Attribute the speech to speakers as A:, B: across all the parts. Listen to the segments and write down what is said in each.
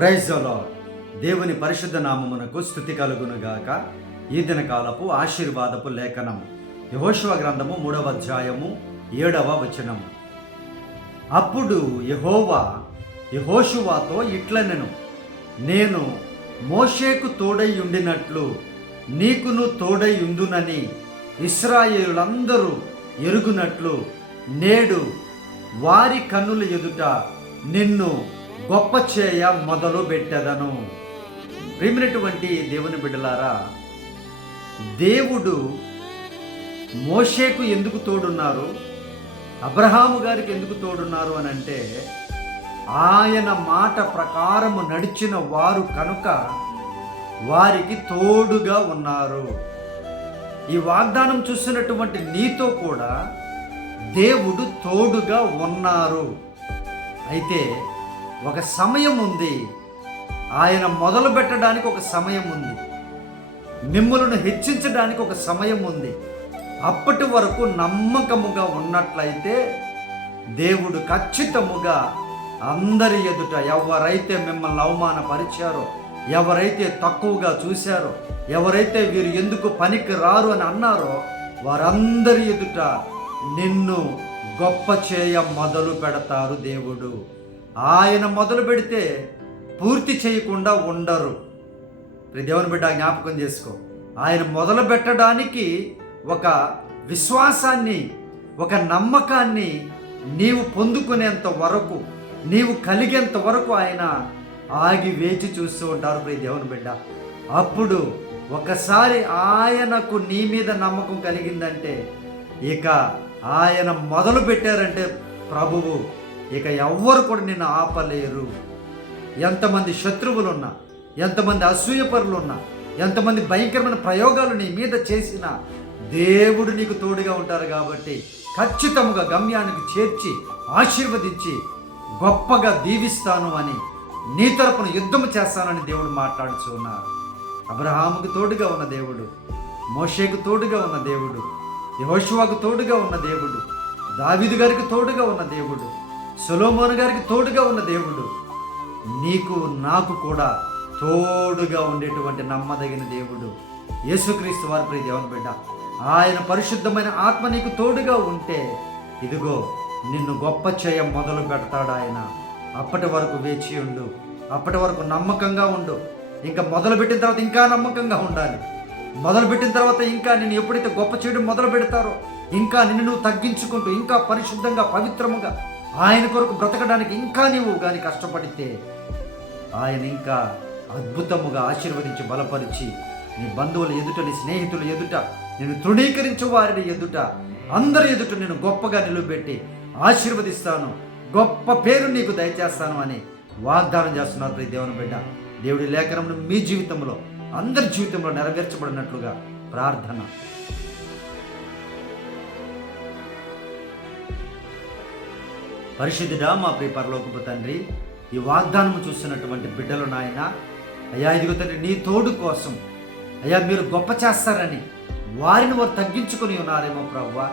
A: Praise దేవుని పరిశుద్ధ నామమునకు స్థుతి కలుగునుగాక. ఈ దినకాలపు ఆశీర్వాదపు లేఖనం యహోశివ గ్రంథము మూడవ అధ్యాయము ఏడవ వచనము. అప్పుడు యహోవా యహోశువాతో ఇట్లనెను నేను మోషేకు తోడై ఉండినట్లు నీకును తోడై ఉందునని ఇస్రాయేలులందరూ ఎరుగునట్లు నేడు వారి కన్నుల ఎదుట నిన్ను గొప్ప చేయ మొదలు పెట్టెదను. ప్రేమినటువంటి దేవుని బిడ్డలారా దేవుడు మోషేకు ఎందుకు తోడున్నారు? అబ్రహాము గారికి ఎందుకు తోడున్నారు అని అంటే ఆయన మాట ప్రకారము నడిచిన వారు కనుక వారికి తోడుగా ఉన్నారు. ఈ వాగ్దానం చూసినటువంటి నీతో కూడా దేవుడు తోడుగా ఉన్నారు. అయితే ఒక సమయం ఉంది. ఆయన మొదలు పెట్టడానికి ఒక సమయం ఉంది. మిమ్మలను హెచ్చించడానికి ఒక సమయం ఉంది. అప్పటి వరకు నమ్మకముగా ఉన్నట్లయితే దేవుడు ఖచ్చితముగా అందరి ఎదుట ఎవరైతే మిమ్మల్ని అవమానపరిచారో ఎవరైతే తక్కువగా చూశారో ఎవరైతే వీరు ఎందుకు పనికి రారు అని అన్నారో వారందరి ఎదుట నిన్ను గొప్ప చేయ మొదలు పెడతారు దేవుడు. ఆయన మొదలు పెడితే పూర్తి చేయకుండా ఉండరు. దేవుని బిడ్డ జ్ఞాపకం చేసుకో. ఆయన మొదలు పెట్టడానికి ఒక విశ్వాసాన్ని ఒక నమ్మకాన్ని నీవు పొందుకునేంత వరకు నీవు కలిగేంత వరకు ఆయన ఆగి వేచి చూస్తూ ఉంటారు ప్రియ దేవుని బిడ్డ. అప్పుడు ఒకసారి ఆయనకు నీ మీద నమ్మకం కలిగిందంటే ఇక ఆయన మొదలు పెట్టారంటే ప్రభువు ఇక ఎవ్వరు కూడా నిన్ను ఆపలేరు. ఎంతమంది శత్రువులున్నా ఎంతమంది అసూయపరులున్నా ఎంతమంది భయంకరమైన ప్రయోగాలు నీ మీద చేసినా దేవుడు నీకు తోడుగా ఉంటారు కాబట్టి ఖచ్చితంగా గమ్యానికి చేర్చి ఆశీర్వదించి గొప్పగా దీవిస్తాను అని నీ తరపున యుద్ధము చేస్తానని దేవుడు మాట్లాడుచు ఉన్నారు అబ్రహాముకు తోడుగా ఉన్న దేవుడు మోషేకు తోడుగా ఉన్న దేవుడు యహోషువాకు తోడుగా ఉన్న దేవుడు దావిదు గారికి తోడుగా ఉన్న దేవుడు సొలోమోన్ గారికి తోడుగా ఉన్న దేవుడు. నీకు నాకు కూడా తోడుగా ఉండేటువంటి నమ్మదగిన దేవుడు. యేసుక్రీస్తు వారి ప్రియ దేవుని బిడ్డ ఆయన పరిశుద్ధమైన ఆత్మ నీకు తోడుగా ఉంటే ఇదిగో నిన్ను గొప్ప చేయ మొదలు పెడతాడు ఆయన. అప్పటి వరకు వేచి ఉండు. అప్పటి వరకు నమ్మకంగా ఉండు. ఇంకా మొదలు పెట్టిన తర్వాత ఇంకా నమ్మకంగా ఉండాలి. మొదలు పెట్టిన తర్వాత ఇంకా నేను ఎప్పుడైతే గొప్ప చేయడం మొదలు పెడతారో ఇంకా నిన్ను నువ్వు తగ్గించుకుంటూ ఇంకా పరిశుద్ధంగా పవిత్రముగా ఆయన కొరకు బ్రతకడానికి ఇంకా నీవు కానీ కష్టపడితే ఆయన ఇంకా అద్భుతముగా ఆశీర్వదించి బలపరిచి నీ బంధువుల ఎదుట నీ స్నేహితుల ఎదుట నేను తృణీకరించు వారిని ఎదుట అందరి ఎదుట నేను గొప్పగా నిలబెట్టి ఆశీర్వదిస్తాను. గొప్ప పేరు నీకు దయచేస్తాను అని వాగ్దానం చేస్తున్నారు ప్రతి దేవుని బిడ్డ. దేవుడి లేఖనం మీ జీవితంలో అందరి జీవితంలో నెరవేర్చబడినట్లుగా ప్రార్థన. పరిశుద్ధుడా మా ప్రియ పరలోకపు తండ్రి ఈ వాగ్దానము చూస్తున్నటువంటి బిడ్డలు నాయన అయ్యా ఇదిగో తండ్రి నీ తోడు కోసం అయ్యా మీరు గొప్ప చేస్తారని వారిని వారు తగ్గించుకొని ఉన్నారేమో ప్రవ్వ.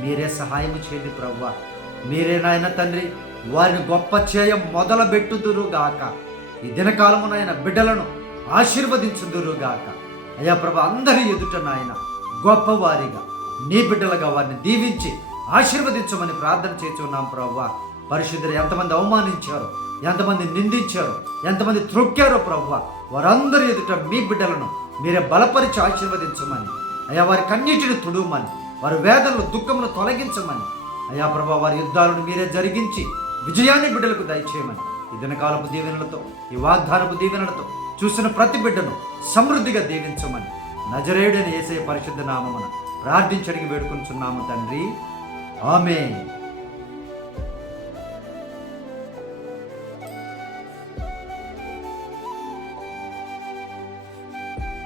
A: మీరే సహాయం చేయండి ప్రవ్వ. మీరే నాయన తండ్రి వారిని గొప్ప చేయ మొదలుపెట్టుదురు గాక. ఈ దినకాలమునైన బిడ్డలను ఆశీర్వదించుదురు గాక. అయ్యా ప్రభ అందరి ఎదుట నాయన గొప్పవారిగా నీ బిడ్డలుగా వారిని దీవించి ఆశీర్వదించమని ప్రార్థన చేస్తున్నాం ప్రవ్వ. పరిశుద్ధులు ఎంతమంది అవమానించారో ఎంతమంది నిందించారో ఎంతమంది త్రొక్కారో ప్రవ్వ. వారందరి ఎదుట మీ బిడ్డలను మీరే బలపరిచి ఆశీర్వదించమని. అయ్యా వారి కన్నీటిని తుడుమని వారి వేదనలు దుఃఖమును తొలగించమని. అయ్యా ప్రభా వారి యుద్ధాలను మీరే జరిగించి విజయాన్ని బిడ్డలకు దయచేయమని. ఈ దినకాలపు దీవెనలతో ఈ వాగ్దానపు దీవెనలతో చూసిన ప్రతి బిడ్డను సమృద్ధిగా దీవించమని. నజరేయుడని ఏసే పరిశుద్ధ నామమున ప్రార్థించడికి వేడుకొంచున్నాము తండ్రి. Amém.